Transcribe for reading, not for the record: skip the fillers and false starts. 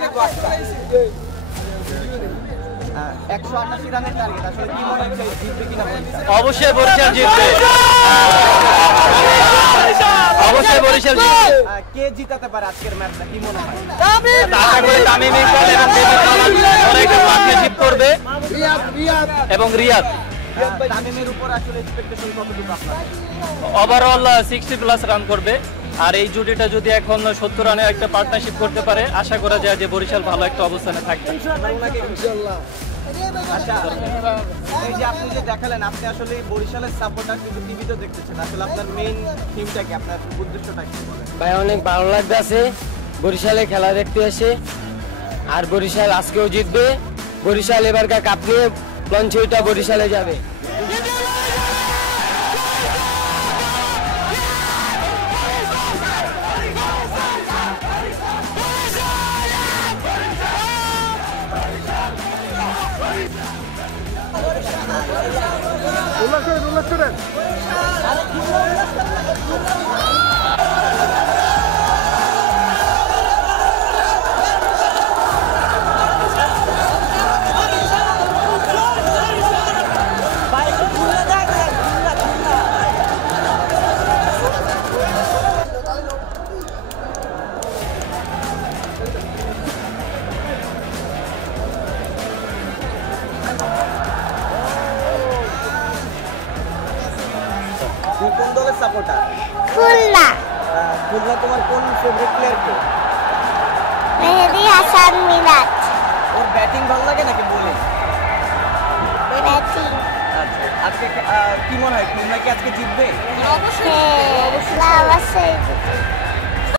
188 রানের টার্গেট, আসলে কি মনে হচ্ছে জিতবে কিনা? অবশ্যই বরিশাল জিতবে, অবশ্যই বরিশাল জিতবে। কে জিতাতে পারে আজকের ম্যাচটা, কি মনে হয়? আশা করি তামিম ইকবাল এবং ডেভিড মালান একটা পার্টনারশিপ করবে এবং রিয়াদ। তামিমের উপর আসলে এক্সপেকটেশন কতটুকু আপনার? ওভারঅল 60+ রান করবে। আর এই জুটিটা যদি এখন 70 রানের একটা পার্টনারশিপ করতে পারে, আশা করা যায় যে বরিশাল ভালো একটা অবস্থানে থাকবে। আচ্ছা, এই যে আপনি যে দেখালেন, আপনি আসলে বরিশালের সাপোর্টার, কিন্তু টিভিতে দেখতেছেন, আসলে আপনার মেইন থিমটা কি, আপনার উদ্দেশ্যটা কি? ভাই অনেক ভালো লাগতেছে বরিশালে খেলা দেখতে এসে, আর বরিশাল আজকেও জিতবে। বরিশাল এবারকার কাপ নিয়ে লঞ্চইটা বরিশালে যাবে। কোন দলের সাপোর্টার? খুলনা। খুলনা, তোমার কোন ফেভারিট প্লেয়ার কে? মেহেদী হাসান মিরাজ। ওর ব্যাটিং ভালো লাগে নাকি বোলিং? ব্যাটিং। আচ্ছা, আজকে কি মনে হয় খুলনা কি আজকে জিতবে? অবশ্যই।